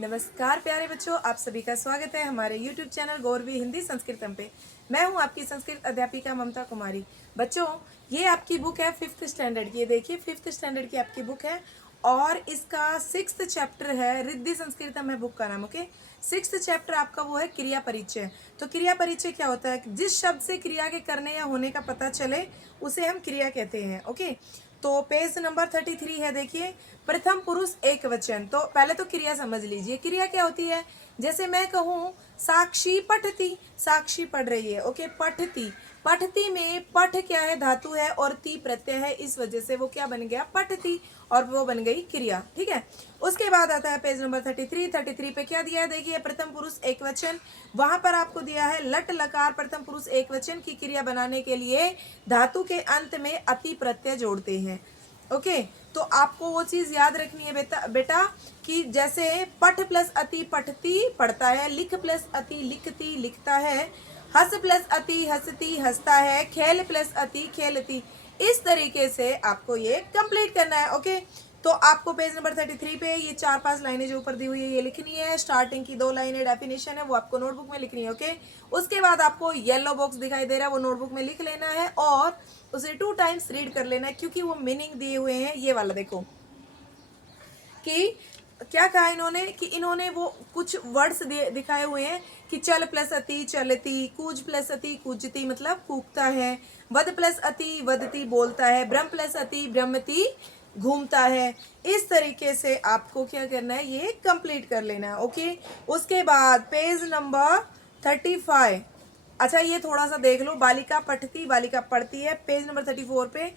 नमस्कार प्यारे बच्चों, आप सभी का स्वागत है हमारे YouTube चैनल गौरवी हिंदी संस्कृतम पे। मैं हूं आपकी संस्कृत अध्यापिका ममता कुमारी। बच्चों, ये आपकी बुक है 5th स्टैंडर्ड की। ये देखिए 5th स्टैंडर्ड की आपकी बुक है और इसका 6th चैप्टर है। रिद्धि संस्कृतम है बुक का नाम। ओके, 6th चैप्टर आपका वो है क्रिया परिचय। तो क्रिया परिचय क्या होता है? जिस शब्द से क्रिया के करने या होने का पता चले उसे हम क्रिया कहते हैं। ओके, तो पेज नंबर 33 है। देखिए, प्रथम पुरुष एक वचन। तो पहले तो क्रिया समझ लीजिए। क्रिया क्या होती है? जैसे मैं कहूँ साक्षी पठती, साक्षी पढ़ रही है। ओके, पठती, पठती में पठ क्या है? धातु है और ती प्रत्यय है, इस वजह से वो क्या बन गया? पठती, और वो बन गई क्रिया। ठीक है, उसके बाद आता है पेज नंबर 33 पे क्या दिया है? देखिए, प्रथम पुरुष एक वचन। वहां पर आपको दिया है लट लकार प्रथम पुरुष एक वचन की क्रिया बनाने के लिए धातु के अंत में अति प्रत्यय जोड़ते हैं। ओके, तो आपको वो चीज याद रखनी है बेटा कि जैसे पठ प्लस अति पठती पढ़ता है, लिख प्लस अति लिखती लिखता है, हंस प्लस अति हंसती हंसता है, खेल प्लस अति खेलती। इस तरीके से आपको ये कंप्लीट करना है। ओके, तो आपको पेज नंबर 33 पे ये 4-5 लाइनें जो ऊपर दी हुई है ये लिखनी है। स्टार्टिंग की 2 लाइनें डेफिनेशन है वो आपको नोटबुक में लिखनी है। ओके, उसके बाद आपको येलो बॉक्स दिखाई दे रहा है वो नोटबुक में लिख लेना है और उसे 2 टाइम्स रीड कर लेना है, क्योंकि वो मीनिंग दिए हुए हैं। ये वाला देखो कि क्या कहा इन्होंने कि इन्होंने वो कुछ वर्ड्स दिखाए हुए हैं कि चल प्लस अति चलती, कूज प्लस अति कूजती मतलब कूकता है, वद प्लस अति वदती बोलता है, ब्रह्म प्लस अति ब्रह्मती घूमता है। इस तरीके से आपको क्या करना है? ये कंप्लीट कर लेना है। ओके, उसके बाद पेज नंबर 35। अच्छा, ये थोड़ा सा देख लो। बालिका पठती, बालिका पढ़ती है पेज नंबर 34 पे।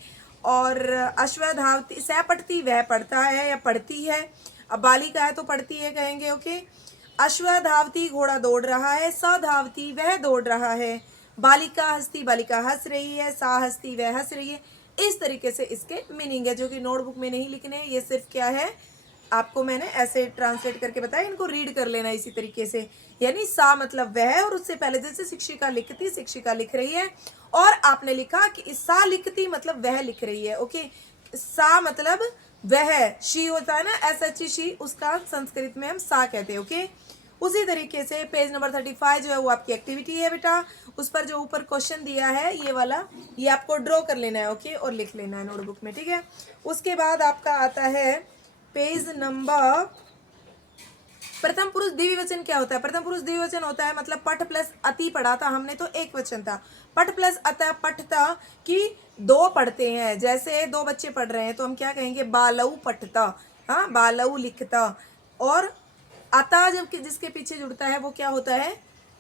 और अश्वधावती, सह पढ़ती वह पढ़ता है या पढ़ती है। अब बालिका है तो पढ़ती है कहेंगे। ओके, अश्वधावती घोड़ा दौड़ रहा है, सधावती वह दौड़ रहा है, बालिका हंसती बालिका हंस रही है, सा हंसती वह हंस रही है। इस तरीके से इसके मीनिंग है जो कि नोटबुक में नहीं लिखने हैं। ये सिर्फ क्या है, आपको मैंने ऐसे ट्रांसलेट करके बताया, इनको रीड कर लेना इसी तरीके से। यानी सा मतलब वह, और उससे पहले जैसे शिक्षिका लिखती, शिक्षिका लिख रही है और आपने लिखा कि सा लिखती मतलब वह लिख रही है। ओके, सा मतलब वह, शी होता है ना, SH शी, उसका संस्कृत में हम सा कहते हैं। ओके, उसी तरीके से पेज नंबर 35 जो है वो आपकी एक्टिविटी है बेटा। उस पर जो ऊपर क्वेश्चन दिया है ये वाला, ये आपको ड्रॉ कर लेना है। ओके, और लिख लेना है नोटबुक में। ठीक है, उसके बाद आपका आता है पेज नंबर प्रथम पुरुष द्विवचन। क्या होता है? प्रथम पुरुष द्विवचन होता है मतलब पठ प्लस अति पढ़ा था हमने तो एक वचन था, पठ प्लस अतः पठता कि 2 पढ़ते हैं। जैसे 2 बच्चे पढ़ रहे हैं तो हम क्या कहेंगे? बालऊ पठता, हाँ, बालऊ लिखता। और अतः जब जिसके पीछे जुड़ता है वो क्या होता है?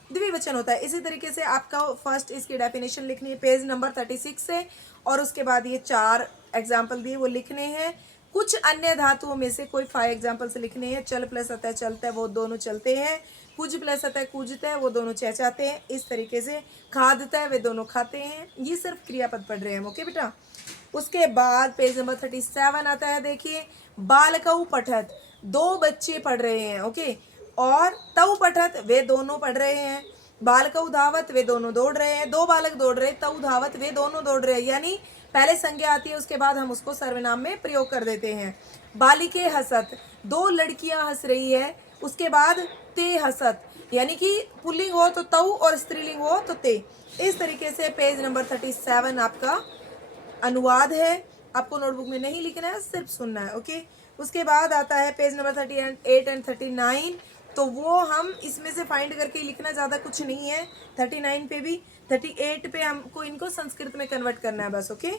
द्विवचन होता है। इसी तरीके से आपका फर्स्ट इसकी डेफिनेशन लिखनी है पेज नंबर 36 से, और उसके बाद ये 4 एग्जाम्पल दिए वो लिखने हैं। कुछ अन्य धातुओं में से कोई 5 एग्जाम्पल से लिखने हैं। चल प्लस अतः चलता है वो दोनों चलते हैं, कुछ प्लस अतः कूजता है वो दोनों चहचाते हैं। इस तरीके से खादता है वे दोनों खाते हैं। ये सिर्फ क्रियापद पढ़ रहे हैं। ओके बेटा, उसके बाद पेज नंबर 37 आता है। देखिए, बालकऊ पठत, 2 बच्चे पढ़ रहे हैं। ओके, और तऊ पठत वे दोनों पढ़ रहे हैं, बालकऊ धावत वे दोनों दौड़ रहे हैं, 2 बालक दौड़ रहे, तऊ धावत वे दोनों दौड़ रहे हैं। यानी पहले संज्ञा आती है उसके बाद हम उसको सर्वनाम में प्रयोग कर देते हैं। बालिके हसत, 2 लड़कियां हंस रही है, उसके बाद ते हसत, यानी कि पुल्लिंग हो तो तऊ और स्त्रीलिंग हो तो ते। इस तरीके से पेज नंबर 37 आपका अनुवाद है। आपको नोटबुक में नहीं लिखना है, सिर्फ सुनना है। ओके, उसके बाद आता है पेज नंबर 38 एंड 39। तो वो हम इसमें से फाइंड करके लिखना, ज़्यादा कुछ नहीं है। 39 पे भी, 38 पे हमको इनको संस्कृत में कन्वर्ट करना है बस। ओके,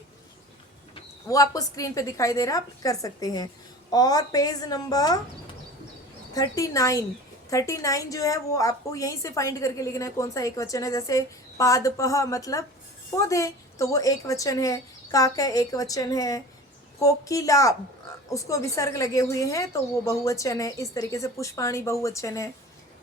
वो आपको स्क्रीन पे दिखाई दे रहा है, आप कर सकते हैं। और पेज नंबर 39 जो है वो आपको यहीं से फाइंड करके लिखना है कौन सा एक वचन है। जैसे पादपह मतलब पौधे, तो वो एक वचन है। काका एक वचन है। कोकिला, उसको विसर्ग लगे हुए हैं तो वो बहुवचन है। इस तरीके से पुष्पाणी बहुवचन है।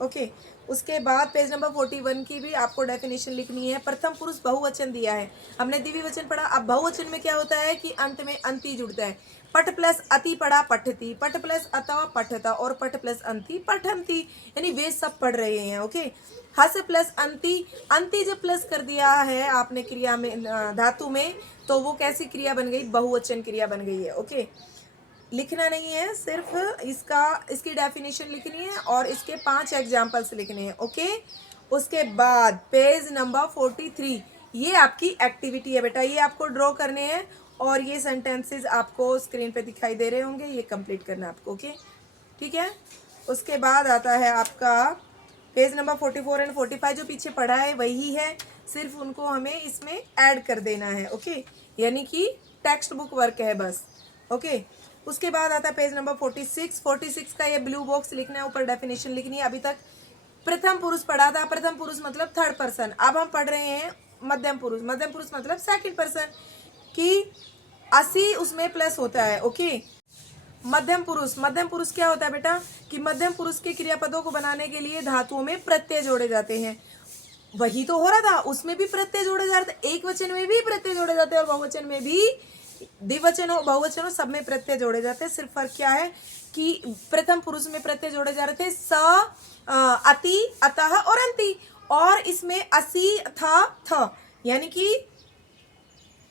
ओके, उसके बाद पेज नंबर 41 की भी आपको डेफिनेशन लिखनी है। प्रथम पुरुष बहुवचन दिया है, हमने द्विवचन पढ़ा। अब बहुवचन में क्या होता है कि अंत में अंति जुड़ता है। पठ प्लस अति पढ़ा पठती, पठ प्लस अतः पठता, और पठ प्लस अंति पठंती, यानी वे सब पढ़ रहे हैं। ओके, हस प्लस अंति, अंति जब प्लस कर दिया है आपने क्रिया में, धातु में, तो वो कैसी क्रिया बन गई? बहुवचन क्रिया बन गई है। ओके, लिखना नहीं है, सिर्फ इसकी डेफिनेशन लिखनी है और इसके 5 एग्जाम्पल्स लिखने हैं। ओके, उसके बाद पेज नंबर 43, ये आपकी एक्टिविटी है बेटा, ये आपको ड्रॉ करने हैं और ये सेंटेंसेस आपको स्क्रीन पे दिखाई दे रहे होंगे, ये कंप्लीट करना है आपको। ओके, ठीक है। उसके बाद आता है आपका पेज नंबर 44 एंड 45, जो पीछे पढ़ा है वही है, सिर्फ उनको हमें इसमें ऐड कर देना है। ओके, यानी कि टेक्स्ट बुक वर्क है बस। ओके, उसके बाद आता है पेज नंबर 46 का ये ब्लू बॉक्स लिखना है, ऊपर डेफिनेशन लिखनी है। अभी तक प्रथम पुरुष पढ़ा था, प्रथम पुरुष मतलब थर्ड पर्सन, अब हम पढ़ रहे हैं मध्यम पुरुष, मध्यम पुरुष मतलब सेकंड पर्सन की 80 उसमें प्लस होता है। ओके, मध्यम पुरुष क्या होता है बेटा कि मध्यम पुरुष के क्रियापदों को बनाने के लिए धातुओं में प्रत्यय जोड़े जाते हैं। वही तो हो रहा था, उसमें भी प्रत्यय जोड़े जाते, एक वचन में भी प्रत्यय जोड़े जाते हैं और बहुवचन में भी, द्विवचन हो बहुवचन हो सब में प्रत्यय जोड़े जाते हैं। सिर्फ फर्क क्या है कि प्रथम पुरुष में प्रत्यय जोड़े जा रहे थे स, अति, अतः और अंति, और इसमें असि था थ, यानी कि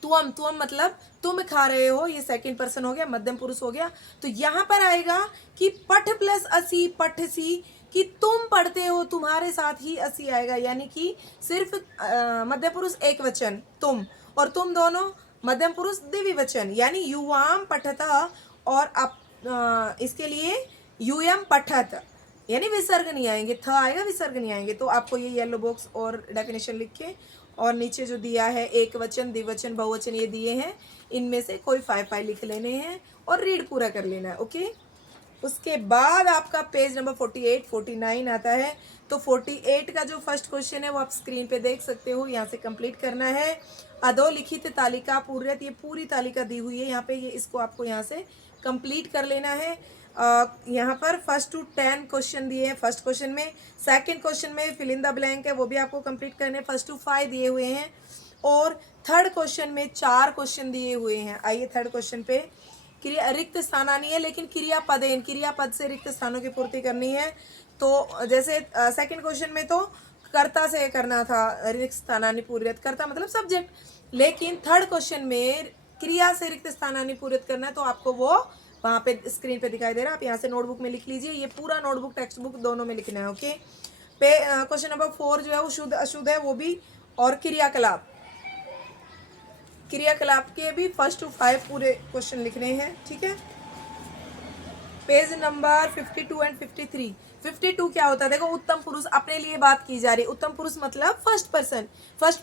तुम मतलब तुम खा रहे हो, ये सेकंड पर्सन हो गया, मध्यम पुरुष हो गया। तो यहाँ पर आएगा कि पठ प्लस असी, पठसी, कि तुम पढ़ते हो, तुम्हारे साथ ही असी आएगा, यानी कि सिर्फ मध्य पुरुष एक वचन तुम, और तुम दोनों मध्यम पुरुष द्विवचन, यानी युवाम पठता, और आप इसके लिए यूयम पठत, यानी विसर्ग नहीं आएंगे, थ आएगा विसर्ग नहीं आएंगे। तो आपको ये येलो बॉक्स और डेफिनेशन लिख के, और नीचे जो दिया है एक वचन, द्विवचन, बहुवचन ये दिए हैं, इनमें से कोई 5 लिख लेने हैं और रीड पूरा कर लेना है। ओके, उसके बाद आपका पेज नंबर 48 49 आता है। तो 48 का जो फर्स्ट क्वेश्चन है वो आप स्क्रीन पे देख सकते हो, यहाँ से कंप्लीट करना है। अधोलिखित तालिका पूर्यत, ये पूरी तालिका दी हुई है यहाँ पे, ये इसको आपको यहाँ से कंप्लीट कर लेना है। यहाँ पर 1 to 10 क्वेश्चन दिए हैं फर्स्ट क्वेश्चन में, सेकंड क्वेश्चन में फिल इन द ब्लैंक है, वो भी आपको कंप्लीट करने, 1 to 5 दिए हुए हैं, और थर्ड क्वेश्चन में 4 क्वेश्चन दिए हुए हैं। आइए थर्ड क्वेश्चन पे, क्रिया रिक्त स्थानानी है, लेकिन क्रियापदेन, क्रियापद से रिक्त स्थानों की पूर्ति करनी है। तो जैसे सेकंड क्वेश्चन में तो कर्ता से करना था, रिक्त स्थानानी पूर्यत, कर्ता मतलब सब्जेक्ट, लेकिन थर्ड क्वेश्चन में क्रिया से रिक्त स्थानानी पूर्यत करना है, तो आपको वो वहाँ पे स्क्रीन पे दिखाई दे रहा है, आप यहाँ से नोटबुक में लिख लीजिए, ये पूरा नोटबुक टेक्स्ट बुक दोनों में लिखना है। ओके, पे क्वेश्चन नंबर 4 जो है वो शुद्ध अशुद्ध है, वो भी, और क्रियाकलाप के भी 1 to 5 पूरे क्वेश्चन लिखने हैं। ठीक है, पेज नंबर 52 एंड 53। 52 क्या होता है, देखो उत्तम पुरुष, अपने लिए बात की जा रही है। उत्तम पुरुष मतलब फर्स्ट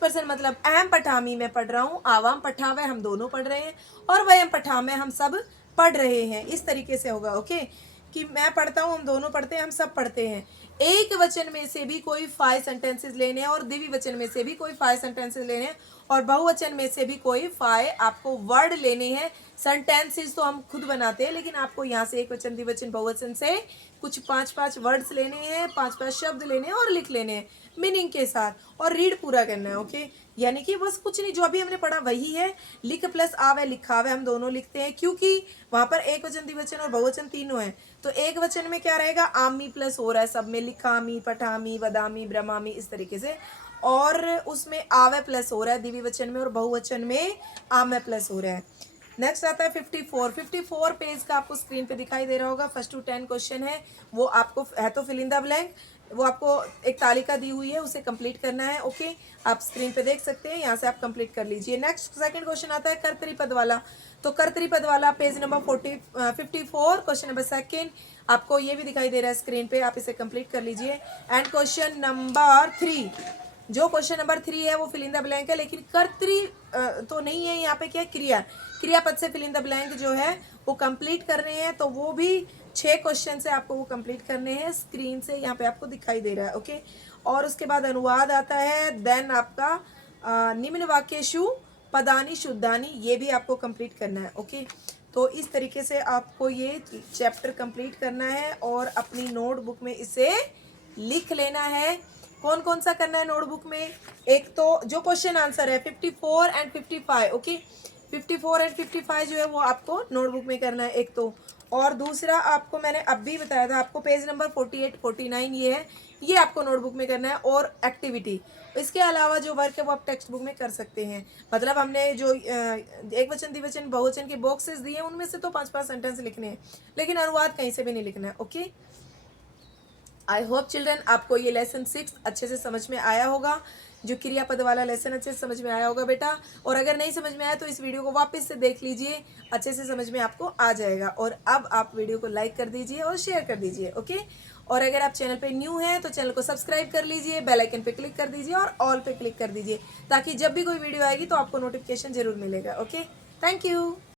पर्सन मतलब अहम पठामी, मैं पढ़ रहा हूँ, आवाम पठावे हम दोनों पढ़ रहे हैं, और वयम पठामे हम सब पढ़ रहे हैं, इस तरीके से होगा। ओके, कि मैं पढ़ता हूँ, हम दोनों पढ़ते हैं, हम सब पढ़ते हैं। एक वचन में से भी कोई 5 सेंटेंसेस लेने हैं, और द्विवचन में से भी कोई 5 सेंटेंसेस लेने हैं, और बहुवचन में से भी कोई 5 आपको वर्ड लेने हैं। सेंटेंसेस तो हम खुद बनाते हैं, लेकिन आपको यहाँ से एक वचन, द्विवचन, बहुवचन से कुछ 5 वर्ड्स लेने हैं, 5 शब्द लेने हैं और लिख लेने हैं मीनिंग के साथ, और रीड पूरा करना है। ओके, यानी कि बस कुछ नहीं, जो अभी हमने पढ़ा वही है। लिख प्लस आवे, लिखावे हम दोनों लिखते हैं, क्योंकि वहां पर एक वचन, द्विवचन और बहुवचन तीनों है। तो एक वचन में क्या रहेगा, आमी प्लस हो रहा है सब में, लिखामी, पठामी, वदामी, ब्रह्मामी, इस तरीके से, और उसमें आवे प्लस हो रहा है द्विवचन में, और बहुवचन में आमे प्लस हो रहा है। नेक्स्ट आता है 54 पेज का, आपको स्क्रीन पे दिखाई दे रहा होगा। 1 to 10 क्वेश्चन है, वो आपको है तो फिल इन द ब्लैंक, वो आपको एक तालिका दी हुई है, उसे कंप्लीट करना है। ओके, आप स्क्रीन पे देख सकते हैं, यहाँ से आप कंप्लीट कर लीजिए। नेक्स्ट सेकंड क्वेश्चन आता है कर्तरी-पद वाला। तो कर्तरी-पद वाला page number 54 question number second, आपको ये भी दिखाई दे रहा है स्क्रीन पे, आप इसे कंप्लीट कर लीजिए। एंड क्वेश्चन नंबर 3, जो क्वेश्चन नंबर 3 है वो फिल इन द ब्लैंक है, लेकिन कर्तरी तो नहीं है, यहाँ पे क्या है, क्रियापद से फिल इन द ब्लैंक जो है वो कंप्लीट करने हैं। तो वो भी 6 क्वेश्चन से आपको वो कंप्लीट करने हैं, स्क्रीन से यहाँ पे आपको दिखाई दे रहा है। ओके, और उसके बाद अनुवाद आता है, देन आपका निम्न वाक्येषु पदानी शुद्धानी, ये भी आपको कंप्लीट करना है। ओके, तो इस तरीके से आपको ये चैप्टर कंप्लीट करना है और अपनी नोटबुक में इसे लिख लेना है। कौन कौन सा करना है नोटबुक में, एक तो जो क्वेश्चन आंसर है 54 एंड 55। ओके, 54 एंड 55 जो है वो आपको नोटबुक में करना है एक तो, और दूसरा आपको मैंने अब भी बताया था, आपको पेज नंबर 48 49 ये है, ये आपको नोटबुक में करना है। और एक्टिविटी, इसके अलावा जो वर्क है वो आप टेक्स्ट बुक में कर सकते हैं। मतलब हमने जो एक वचन द्विवचन बहुवचन के बॉक्सेस दिए हैं उनमें से तो 5-5 सेंटेंस लिखने हैं, लेकिन अनुवाद कहीं से भी नहीं लिखना है। ओके, आई होप चिल्ड्रन आपको ये लेसन 6 अच्छे से समझ में आया होगा, जो क्रियापद वाला लेसन अच्छे से समझ में आया होगा बेटा। और अगर नहीं समझ में आया तो इस वीडियो को वापस से देख लीजिए, अच्छे से समझ में आपको आ जाएगा। और अब आप वीडियो को लाइक कर दीजिए और शेयर कर दीजिए। ओके, और अगर आप चैनल पे न्यू हैं तो चैनल को सब्सक्राइब कर लीजिए, बेल आइकन पे क्लिक कर दीजिए और ऑल पे क्लिक कर दीजिए, ताकि जब भी कोई वीडियो आएगी तो आपको नोटिफिकेशन जरूर मिलेगा। Okay, thank you.